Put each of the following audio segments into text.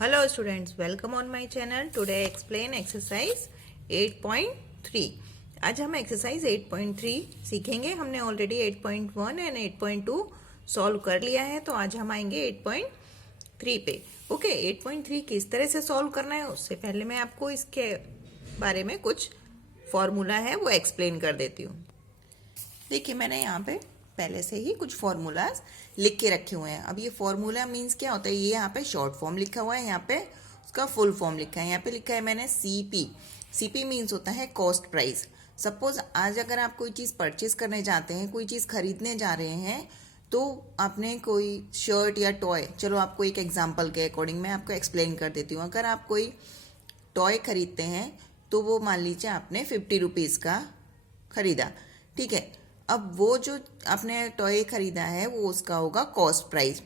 Hello students, welcome on my channel. Today I explain exercise 8.3. आज हम exercise 8.3 सीखेंगे. हमने ऑलरेडी 8.1 एंड 8.2 सॉल्व कर लिया है, तो आज हम आएंगे 8.3 पे. ओके, 8.3 किस तरह से सॉल्व करना है उससे पहले मैं आपको इसके बारे में कुछ फॉर्मूला है वो एक्सप्लेन कर देती हूँ. देखिए, मैंने यहाँ पे पहले से ही कुछ फॉर्मूलाज लिख के रखे हुए हैं. अब ये फॉर्मूला मीन्स क्या होता है, ये यहाँ पे शॉर्ट फॉर्म लिखा हुआ है, यहाँ पे उसका फुल फॉर्म लिखा है. यहाँ पे लिखा है मैंने सीपी. सीपी मीन्स होता है कॉस्ट प्राइस. सपोज आज अगर आप कोई चीज़ परचेज करने जाते हैं, कोई चीज़ खरीदने जा रहे हैं, तो आपने कोई शर्ट या टॉय, चलो आपको एक एग्जाम्पल के अकॉर्डिंग मैं आपको एक्सप्लेन कर देती हूँ. अगर आप कोई टॉय खरीदते हैं तो वो मान लीजिए आपने 50 रुपीज़ का खरीदा, ठीक है. अब वो जो आपने टॉय खरीदा है वो उसका होगा कॉस्ट प्राइस.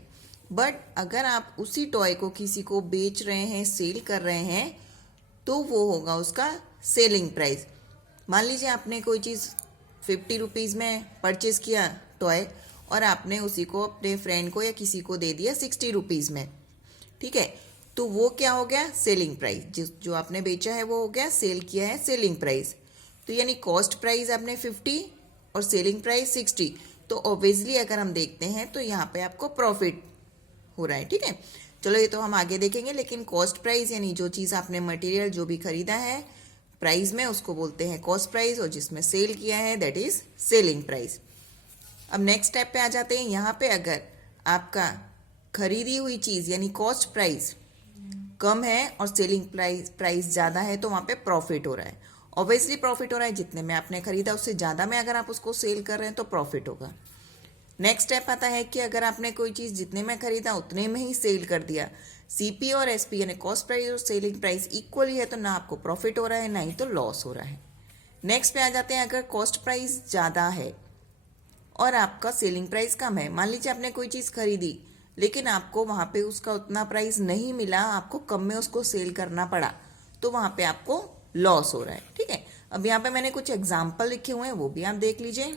बट अगर आप उसी टॉय को किसी को बेच रहे हैं, सेल कर रहे हैं, तो वो होगा उसका सेलिंग प्राइस. मान लीजिए आपने कोई चीज़ 50 रुपीज़ में परचेज किया टॉय, और आपने उसी को अपने फ्रेंड को या किसी को दे दिया 60 रुपीज़ में, ठीक है. तो वो क्या हो गया, सेलिंग प्राइस. जो आपने बेचा है वो हो गया, सेल किया है, सेलिंग प्राइस. तो यानी कॉस्ट प्राइस आपने 50 और सेलिंग प्राइस 60. तो ऑब्वियसली अगर हम देखते हैं तो यहाँ पे आपको प्रॉफिट हो रहा है, ठीक है. चलो ये तो हम आगे देखेंगे, लेकिन कॉस्ट प्राइस यानी जो चीज़ आपने मटेरियल जो भी खरीदा है प्राइस में, उसको बोलते हैं कॉस्ट प्राइस, और जिसमें सेल किया है दैट इज सेलिंग प्राइस. अब नेक्स्ट स्टेप पे आ जाते हैं. यहाँ पे अगर आपका खरीदी हुई चीज़ यानी कॉस्ट प्राइस कम है और सेलिंग प्राइस ज़्यादा है, तो वहाँ पे प्रॉफिट हो रहा है. ऑब्वियसली प्रॉफिट हो रहा है, जितने में आपने खरीदा उससे ज़्यादा में अगर आप उसको सेल कर रहे हैं तो प्रॉफिट होगा. नेक्स्ट स्टेप आता है कि अगर आपने कोई चीज़ जितने में खरीदा उतने में ही सेल कर दिया, सीपी और एसपी यानी कॉस्ट प्राइस और सेलिंग प्राइस इक्वली है, तो ना आपको प्रॉफिट हो रहा है ना ही तो लॉस हो रहा है. नेक्स्ट पे आ जाते हैं, अगर कॉस्ट प्राइस ज़्यादा है और आपका सेलिंग प्राइस कम है. मान लीजिए आपने कोई चीज़ खरीदी लेकिन आपको वहाँ पे उसका उतना प्राइस नहीं मिला, आपको कम में उसको सेल करना पड़ा, तो वहाँ पे आपको लॉस हो रहा है, ठीक है. अब यहाँ पे मैंने कुछ एग्जाम्पल लिखे हुए हैं, वो भी आप देख लीजिए.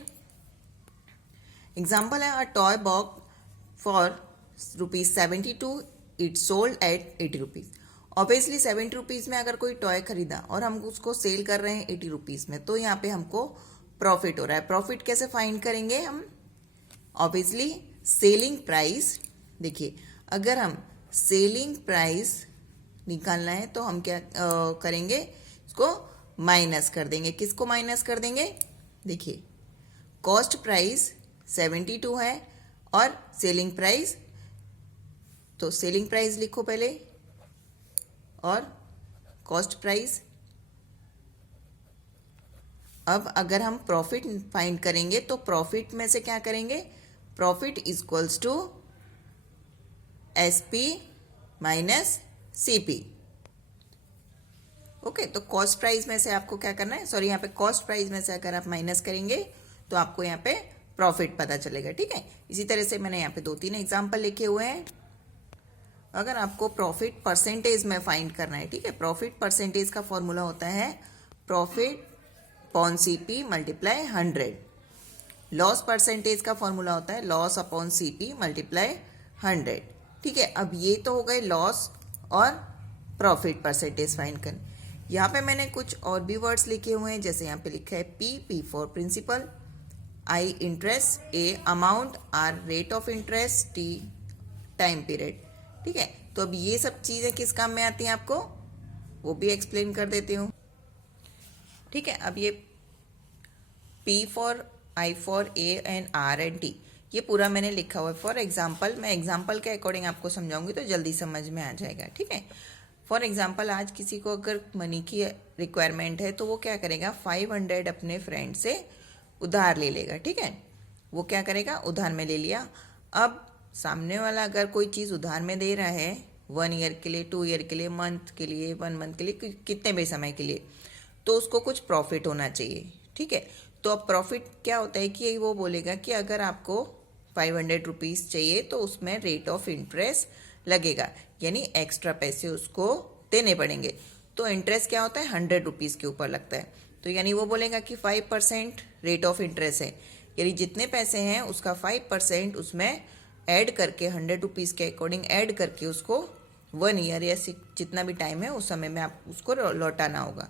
एग्जाम्पल है, a toy box for ₹72 it sold at 80 rupees. Obviously 70 rupees में अगर कोई टॉय खरीदा और हम उसको सेल कर रहे हैं 80 रुपीज़ में, तो यहाँ पे हमको प्रॉफिट हो रहा है. प्रॉफिट कैसे फाइंड करेंगे हम, ऑब्वियसली सेलिंग प्राइस. देखिए, अगर हम सेलिंग प्राइस निकालना है तो हम क्या करेंगे, इसको माइनस कर देंगे. किसको माइनस कर देंगे, देखिए कॉस्ट प्राइस 72 है और सेलिंग प्राइस, तो सेलिंग प्राइस लिखो पहले और कॉस्ट प्राइस. अब अगर हम प्रॉफिट फाइंड करेंगे तो प्रॉफिट में से क्या करेंगे, profit equals to SP minus CP. Okay, तो कॉस्ट प्राइस में से आपको क्या करना है, सॉरी यहाँ पे कॉस्ट प्राइस में से अगर आप माइनस करेंगे तो आपको यहाँ पे प्रॉफिट पता चलेगा, ठीक है. इसी तरह से मैंने यहाँ पे 2-3 एग्जांपल लिखे हुए हैं. अगर आपको प्रॉफिट परसेंटेज में फाइंड करना है, ठीक है, प्रॉफिट परसेंटेज का फॉर्मूला होता है profit upon CP multiply 100. Loss percentage का फॉर्मूला होता है लॉस अपॉन सीपी मल्टीप्लाई 100, ठीक है. अब ये तो हो गए लॉस और प्रॉफिट परसेंटेज फाइंड करने. यहाँ पे मैंने कुछ और भी वर्ड्स लिखे हुए हैं, जैसे यहाँ पे लिखा है P for principal, I interest, A amount, R rate of interest, T time period, ठीक है. तो अब ये सब चीज़ें किस काम में आती हैं आपको वो भी एक्सप्लेन कर देती हूँ, ठीक है. अब ये P for, I for, A and R and T, ये पूरा मैंने लिखा हुआ है. फॉर एग्जाम्पल, मैं एग्जाम्पल के अकॉर्डिंग आपको समझाऊंगी तो जल्दी समझ में आ जाएगा, ठीक है. फॉर एग्जाम्पल, आज किसी को अगर मनी की रिक्वायरमेंट है तो वो क्या करेगा, 500 अपने फ्रेंड से उधार ले लेगा, ठीक है. वो क्या करेगा, उधार में ले लिया. अब सामने वाला अगर कोई चीज़ उधार में दे रहा है 1 ईयर के लिए, 2 ईयर के लिए, मंथ के लिए, 1 मंथ के लिए, कितने भी समय के लिए, तो उसको कुछ प्रॉफिट होना चाहिए, ठीक है. तो अब प्रॉफिट क्या होता है कि वो बोलेगा कि अगर आपको 500 रुपीज़ चाहिए तो उसमें रेट ऑफ इंटरेस्ट लगेगा, यानी एक्स्ट्रा पैसे उसको देने पड़ेंगे. तो इंटरेस्ट क्या होता है, 100 रुपीज़ के ऊपर लगता है. तो यानी वो बोलेगा कि 5% रेट ऑफ इंटरेस्ट है, यानी जितने पैसे हैं उसका 5% उसमें ऐड करके 100 रुपीज़ के अकॉर्डिंग ऐड करके उसको 1 ईयर या जितना भी टाइम है उस समय में आप उसको लौटाना होगा।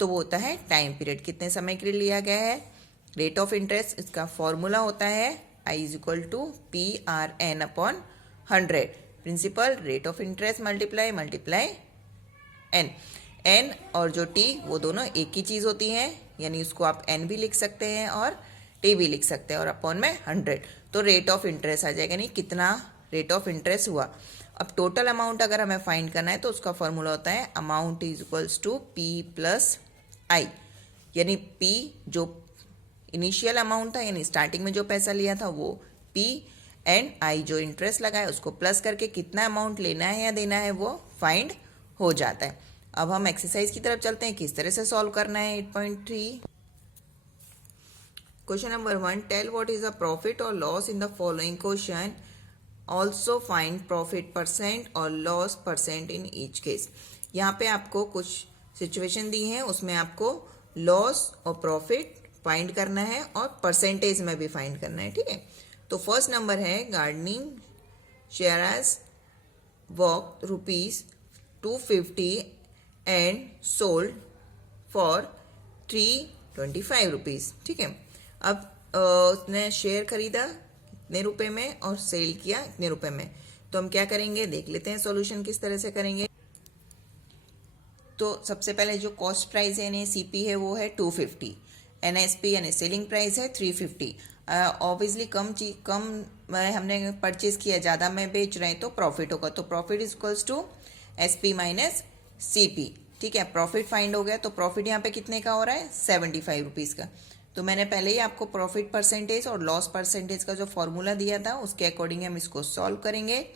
तो वो होता है टाइम पीरियड, कितने समय के लिए लिया गया है। रेट ऑफ इंटरेस्ट, इसका फॉर्मूला होता है I is equal to PRN upon 100। Principal, rate of interest multiply n। n और जो t वो दोनों एक ही चीज़ होती हैं, यानी उसको आप n भी लिख सकते हैं और t भी लिख सकते हैं, और अपॉन में 100। तो रेट ऑफ इंटरेस्ट आ जाएगा, यानी कितना रेट ऑफ इंटरेस्ट हुआ। अब टोटल अमाउंट अगर हमें फाइंड करना है तो उसका फॉर्मूला होता है amount is equals to P plus I, यानी P जो इनिशियल अमाउंट था, यानी स्टार्टिंग में जो पैसा लिया था वो P, एंड I जो इंटरेस्ट लगा है उसको प्लस करके कितना अमाउंट लेना है या देना है वो फाइंड हो जाता है। अब हम एक्सरसाइज की तरफ चलते हैं, किस तरह से सॉल्व करना है। 8.3 question number 1, tell what is the profit और loss in the following question, also find profit percent और loss percent in each case. यहाँ पे आपको कुछ सिचुएशन दी है, उसमें आपको लॉस और प्रॉफिट फाइंड करना है और परसेंटेज में भी फाइंड करना है, ठीक है। तो फर्स्ट नंबर है gardening shares walk ₹250 and sold for ₹325, ठीक है। अब उसने शेयर खरीदा इतने रुपए में और सेल किया इतने रुपए में। तो हम क्या करेंगे, देख लेते हैं सॉल्यूशन किस तरह से करेंगे। तो सबसे पहले जो कॉस्ट प्राइस है यानी CP है वो है 250, NSP यानी सेलिंग प्राइस है 350। ऑब्वियसली कम हमने परचेज किया, ज़्यादा में बेच रहे हैं तो प्रॉफिट होगा। तो profit is equals to SP minus CP, ठीक है। प्रॉफिट फाइंड हो गया, तो प्रॉफिट यहाँ पे कितने का हो रहा है, 75 रुपीज़ का। तो मैंने पहले ही आपको प्रॉफिट परसेंटेज और लॉस परसेंटेज का जो फॉर्मूला दिया था उसके अकॉर्डिंग हम इसको सॉल्व करेंगे।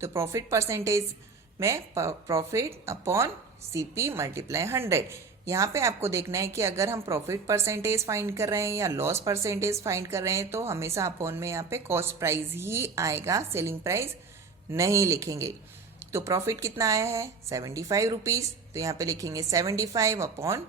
तो प्रॉफिट परसेंटेज में प्रॉफिट अपॉन CP मल्टीप्लाई 100। यहाँ पे आपको देखना है कि अगर हम प्रॉफिट परसेंटेज फाइंड कर रहे हैं या लॉस परसेंटेज फाइंड कर रहे हैं तो हमेशा अपॉन में यहाँ पे कॉस्ट प्राइस ही आएगा, सेलिंग प्राइस नहीं लिखेंगे। तो प्रॉफिट कितना आया है 75 रुपीज़, तो यहाँ पे लिखेंगे 75 अपॉन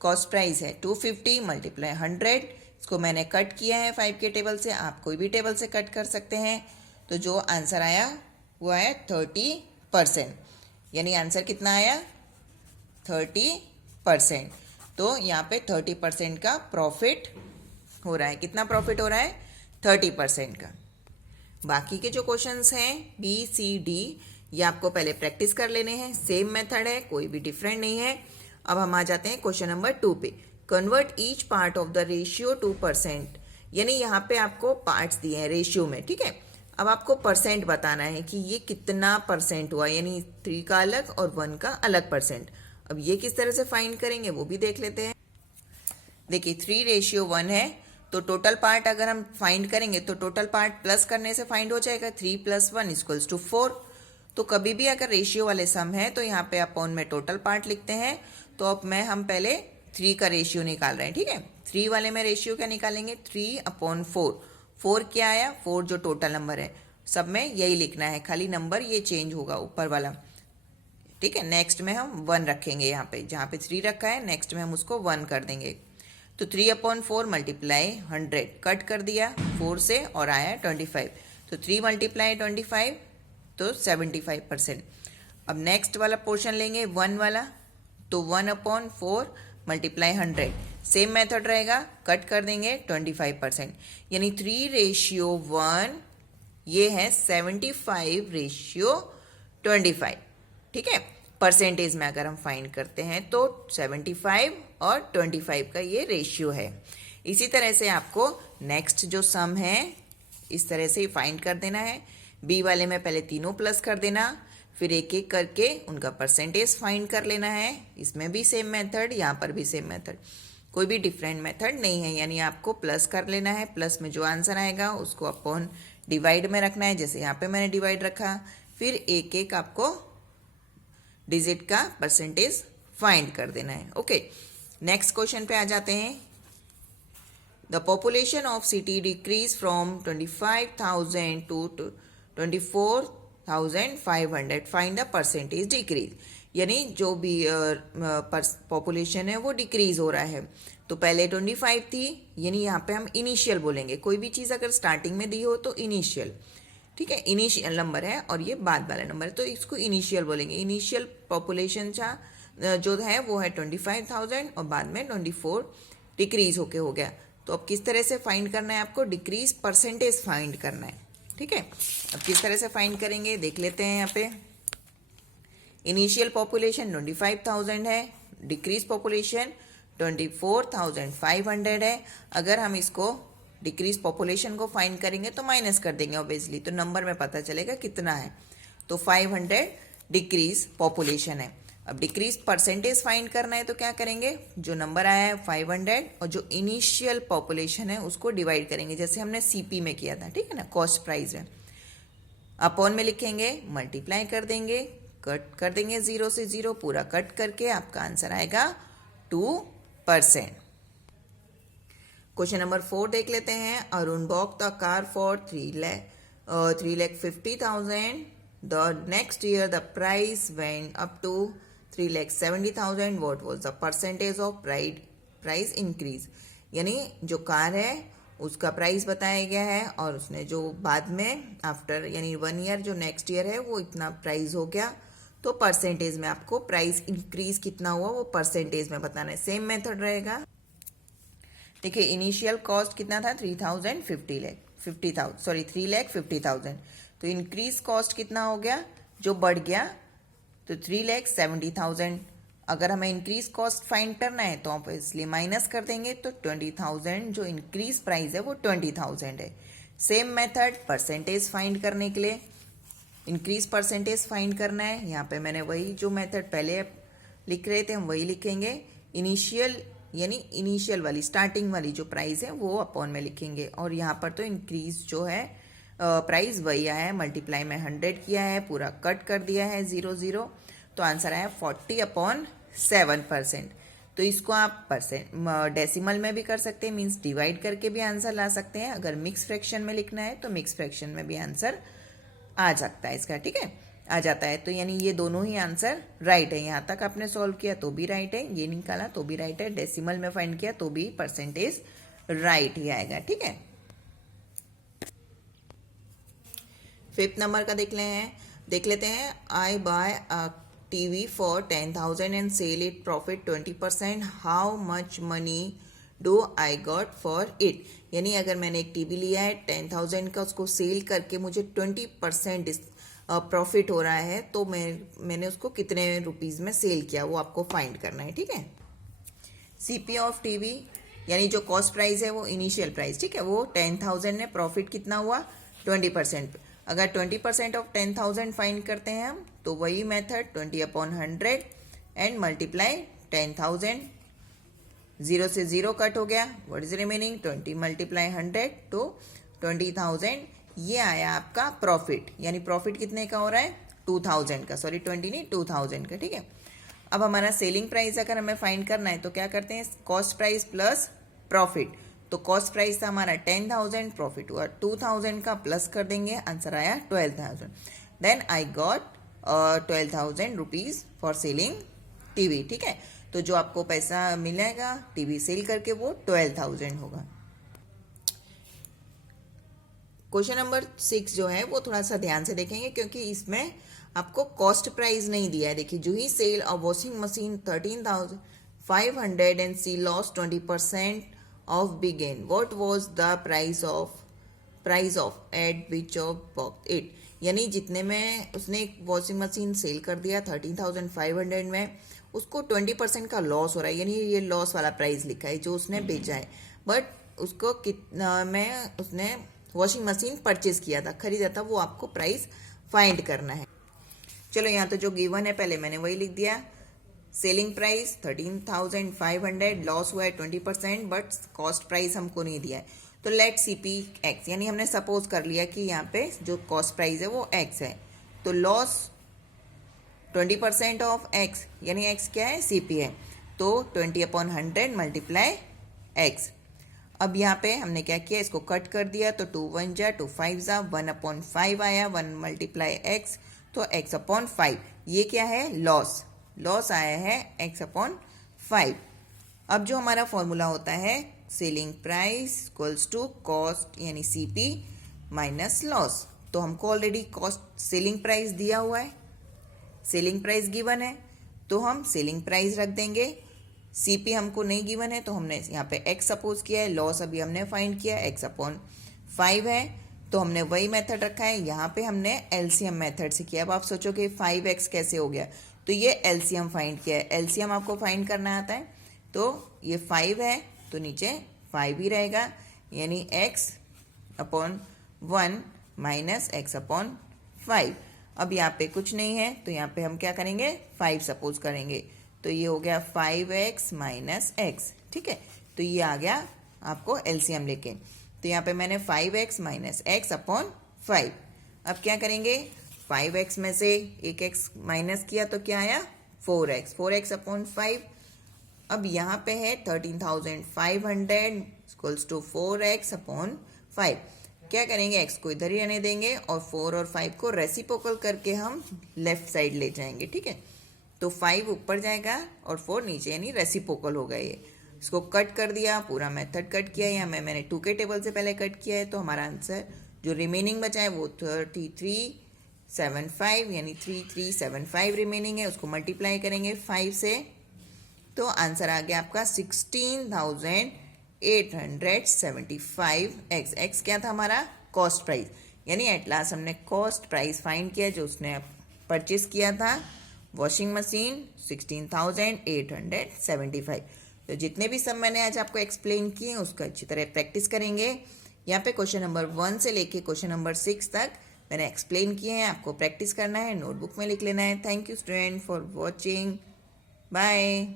कॉस्ट प्राइस है 250 मल्टीप्लाई 100। इसको मैंने कट किया है 5 के टेबल से, आप कोई भी टेबल से कट कर सकते हैं। तो जो आंसर आया वो आया 30%, यानी आंसर कितना आया 30%। तो यहाँ पे 30% का प्रॉफिट हो रहा है। कितना प्रॉफिट हो रहा है 30% का। बाकी के जो क्वेश्चंस हैं BCD ये आपको पहले प्रैक्टिस कर लेने हैं, सेम मेथड है, कोई भी डिफरेंट नहीं है। अब हम आ जाते हैं क्वेश्चन नंबर 2 पे। Convert each part of the ratio two %, यानी यहाँ पे आपको पार्ट्स दिए हैं रेशियो में, ठीक है। अब आपको परसेंट बताना है कि ये कितना परसेंट हुआ, यानी 3 का अलग और 1 का अलग परसेंट। अब ये किस तरह से फाइंड करेंगे वो भी देख लेते हैं। देखिए 3:1 है, तो टोटल पार्ट अगर हम फाइंड करेंगे तो टोटल पार्ट प्लस करने से फाइंड हो जाएगा 3 + 1 = 4। तो कभी भी अगर रेशियो वाले सम है तो यहाँ पे अपॉन में टोटल पार्ट लिखते हैं। तो अब हम पहले 3 का रेशियो निकाल रहे हैं, ठीक है। 3 वाले में रेशियो क्या निकालेंगे, 3/4। 4 क्या आया, 4 जो टोटल नंबर है, सब में यही लिखना है, खाली नंबर ये चेंज होगा ऊपर वाला, ठीक है। नेक्स्ट में हम 1 रखेंगे, यहाँ पे जहाँ पे 3 रखा है नेक्स्ट में हम उसको 1 कर देंगे। तो 3/4 मल्टीप्लाई 100 कट कर दिया 4 से और आया 25। तो 3 × 25 तो 75%। अब नेक्स्ट वाला पोर्शन लेंगे 1 वाला, तो 1/4 मल्टीप्लाई 100, सेम मेथड रहेगा, कट कर देंगे 25%, यानी 3:1 ये है 75:25, ठीक है। परसेंटेज में अगर हम फाइंड करते हैं तो 75 और 25 का ये रेशियो है। इसी तरह से आपको नेक्स्ट जो सम है इस तरह से फाइंड कर देना है। बी वाले में पहले तीनों प्लस कर देना, फिर एक एक करके उनका परसेंटेज फाइंड कर लेना है। इसमें भी सेम मेथड, यहाँ पर भी सेम मेथड, कोई भी डिफरेंट मेथड नहीं है। यानी आपको प्लस कर लेना है, प्लस में जो आंसर आएगा उसको अपॉन डिवाइड में रखना है, जैसे यहाँ पे मैंने डिवाइड रखा। फिर एक एक आपको डिजिट का परसेंटेज फाइंड कर देना है। ओके, नेक्स्ट क्वेश्चन पे आ जाते हैं। The population of city decrease from 25,000 to 24,500, find the percentage decrease. यानी जो भी पॉपुलेशन है वो डिक्रीज हो रहा है। तो पहले 25 थी, यानी यहाँ पे हम इनिशियल बोलेंगे, कोई भी चीज़ अगर स्टार्टिंग में दी हो तो इनिशियल, ठीक है, इनिशियल नंबर है और ये बाद वाला नंबर है, तो इसको इनिशियल बोलेंगे। इनिशियल पॉपुलेशन जो है वो है 25,000 और बाद में 24 डिक्रीज होके हो गया। तो अब किस तरह से फाइंड करना है आपको, डिक्रीज परसेंटेज फाइंड करना है। ठीक है, अब किस तरह से फाइंड करेंगे देख लेते हैं। यहाँ पे इनिशियल पॉपुलेशन 25,000 है, डिक्रीज पॉपुलेशन 24,500 है। अगर हम इसको डिक्रीज पॉपुलेशन को फाइंड करेंगे तो माइनस कर देंगे ऑब्वियसली, तो नंबर में पता चलेगा कितना है। तो 500 डिक्रीज पॉपुलेशन है। अब डिक्रीज परसेंटेज फाइंड करना है तो क्या करेंगे, जो नंबर आया है 500 और जो इनिशियल पॉपुलेशन है उसको डिवाइड करेंगे, जैसे हमने सीपी में किया था। ठीक है ना, कॉस्ट प्राइस में अपॉन में लिखेंगे, मल्टीप्लाई कर देंगे, कट कर देंगे 0 से 0, पूरा कट करके आपका आंसर आएगा 2%। क्वेश्चन नंबर 4 देख लेते हैं। Arun bought the car for 3,50,000. The next year the price went up to 3,70,000. What was the percentage of price increase? यानी जो कार है उसका प्राइस बताया गया है और उसने जो बाद में आफ्टर यानी 1 ईयर जो नेक्स्ट ईयर है वो इतना प्राइस हो गया, तो परसेंटेज में आपको प्राइस इंक्रीज कितना हुआ वो परसेंटेज में बताना है। सेम मेथड रहेगा। देखिए इनिशियल कॉस्ट कितना था 3,50,000, तो इंक्रीज कॉस्ट कितना हो गया जो बढ़ गया, तो 3,70,000। अगर हमें इंक्रीज कॉस्ट फाइंड करना है तो ऑब्वियसली माइनस कर देंगे, तो 20,000 जो इंक्रीज प्राइस है वो 20,000 है। सेम मेथड परसेंटेज फाइंड करने के लिए, इंक्रीज परसेंटेज फाइंड करना है। यहाँ पे मैंने वही जो मेथड पहले लिख रहे थे हम वही लिखेंगे। इनिशियल यानी इनिशियल वाली स्टार्टिंग वाली जो प्राइस है वो अपॉन में लिखेंगे, और यहाँ पर तो इंक्रीज जो है प्राइस वही आया है, मल्टीप्लाई में 100 किया है, पूरा कट कर दिया है 0 0, तो आंसर आया 40/7%। तो इसको आप डेसिमल में भी कर सकते हैं, मीन्स डिवाइड करके भी आंसर ला सकते हैं। अगर मिक्स फ्रैक्शन में लिखना है तो मिक्स फ्रैक्शन में भी आंसर आ सकता है इसका। ठीक है, आ जाता है। तो यानी ये दोनों ही आंसर राइट है। यहाँ तक आपने सॉल्व किया तो भी राइट है, ये निकाला तो भी राइट है, डेसिमल में फाइंड किया तो भी परसेंटेज राइट ही आएगा। ठीक है, 5th नंबर का देख लेते हैं। I buy a TV for 10,000 and sell it profit 20%, how much money do I got for it. यानी अगर मैंने एक टीवी लिया है 10,000 का, उसको सेल करके मुझे 20% प्रॉफिट हो रहा है, तो मैंने उसको कितने रुपीज़ में सेल किया वो आपको फाइंड करना है। ठीक है, सीपी ऑफ टीवी यानी जो कॉस्ट प्राइस है वो इनिशियल प्राइस, ठीक है, वो 10,000 में प्रॉफिट कितना हुआ 20%। अगर 20% ऑफ 10,000 फाइंड करते हैं हम तो वही मेथड 20/100 एंड मल्टीप्लाई 10,000, 0 से 0 कट हो गया, व्हाट इज रिमेनिंग 20 × 100 तो 20,000। ये आया आपका प्रॉफिट, यानी प्रॉफिट कितने का हो रहा है 2,000 का, सॉरी 20 नहीं 2,000 का। ठीक है, अब हमारा सेलिंग प्राइस अगर हमें फाइंड करना है तो क्या करते हैं, कॉस्ट प्राइस प्लस प्रॉफिट। तो कॉस्ट प्राइस था हमारा 10,000, प्रॉफिट हुआ 2,000 का, प्लस कर देंगे, आंसर आया 12,000। Then I got 12,000 rupees for selling TV. ठीक है, तो जो आपको पैसा मिलेगा टीवी सेल करके वो 12,000 होगा। क्वेश्चन नंबर 6 जो है वो थोड़ा सा ध्यान से देखेंगे क्योंकि इसमें आपको कॉस्ट प्राइस नहीं दिया है। देखिए, जो he sell a washing machine 13,500 and she loss 20% of again, what was the price of at which of box it. यानी जितने में उसने एक वॉशिंग मशीन सेल कर दिया 13,500 में, उसको 20% का लॉस हो रहा है, यानी ये लॉस वाला प्राइस लिखा है जो उसने बेचा है, बट उसको कितना में उसने वॉशिंग मशीन परचेज किया था, खरीदा था, वो आपको प्राइस फाइंड करना है। चलो यहाँ तो जो गिवन है पहले मैंने वही लिख दिया, सेलिंग प्राइस 13,500, लॉस हुआ है 20%, बट कॉस्ट प्राइस हमको नहीं दिया है। तो लेट सीपी एक्स, यानी हमने सपोज कर लिया कि यहाँ पे जो कॉस्ट प्राइस है वो एक्स है, तो लॉस 20% ऑफ एक्स, यानी एक्स क्या है सीपी है, तो 20/100 मल्टीप्लाई एक्स। अब यहाँ पे हमने क्या किया, इसको कट कर दिया, तो 2 1 जा 2 5 जा 1/5 आया, 1 मल्टीप्लाई एक्स, तो x/5। ये क्या है लॉस आया है x/5। अब जो हमारा फॉर्मूला होता है selling price equals to cost यानी सीपी माइनस लॉस। तो हमको ऑलरेडी कॉस्ट सेलिंग प्राइस दिया हुआ है, सेलिंग प्राइस गिवन है तो हम सेलिंग प्राइस रख देंगे। सीपी हमको नहीं गिवन है तो हमने यहाँ पे एक्स सपोज किया है। लॉस अभी हमने फाइंड किया है, x/5 है तो हमने वही मेथड रखा है। यहाँ पे हमने एलसीएम मेथड से किया। अब आप सोचोगे 5x कैसे हो गया, तो ये एलसीएम फाइंड किया है। एलसीएम आपको फाइंड करना आता है, तो ये 5 है तो नीचे 5 ही रहेगा, यानी x/1 माइनस x/5। अब यहाँ पे कुछ नहीं है तो यहाँ पे हम क्या करेंगे, 5 सपोज करेंगे, तो ये हो गया 5x माइनस x। ठीक है, तो ये आ गया आपको एलसीएम लेके। तो यहाँ पे मैंने 5x माइनस x/5। अब क्या करेंगे, 5x में से एक x माइनस किया तो क्या आया, 4x, 4x/5। अब यहाँ पे है 13,500 इक्वल्स टू 4x/5। क्या करेंगे, x को इधर ही रहने देंगे और 4 और 5 को रेसिप्रोकल करके हम लेफ्ट साइड ले जाएंगे। ठीक है, तो 5 ऊपर जाएगा और 4 नीचे, यानी रेसिप्रोकल हो गया। ये इसको कट कर दिया, पूरा मेथड कट किया। यहाँ मैंने 2 के टेबल से पहले कट किया है, तो हमारा आंसर जो रिमेनिंग बचा है वो 3375, यानी 3375 रिमेनिंग है। उसको मल्टीप्लाई करेंगे 5 से, तो आंसर आ गया आपका 16,875 x। x क्या था हमारा, कॉस्ट प्राइस, यानी एट लास्ट हमने कॉस्ट प्राइस फाइंड किया जो उसने परचेज किया था वॉशिंग मशीन 16,875। तो जितने भी सब मैंने आज आपको एक्सप्लेन किए उसका अच्छी तरह प्रैक्टिस करेंगे। यहाँ पे क्वेश्चन नंबर 1 से लेके क्वेश्चन नंबर 6 तक मैंने एक्सप्लेन किए हैं, आपको प्रैक्टिस करना है, नोटबुक में लिख लेना है। Thank you student for watching, bye.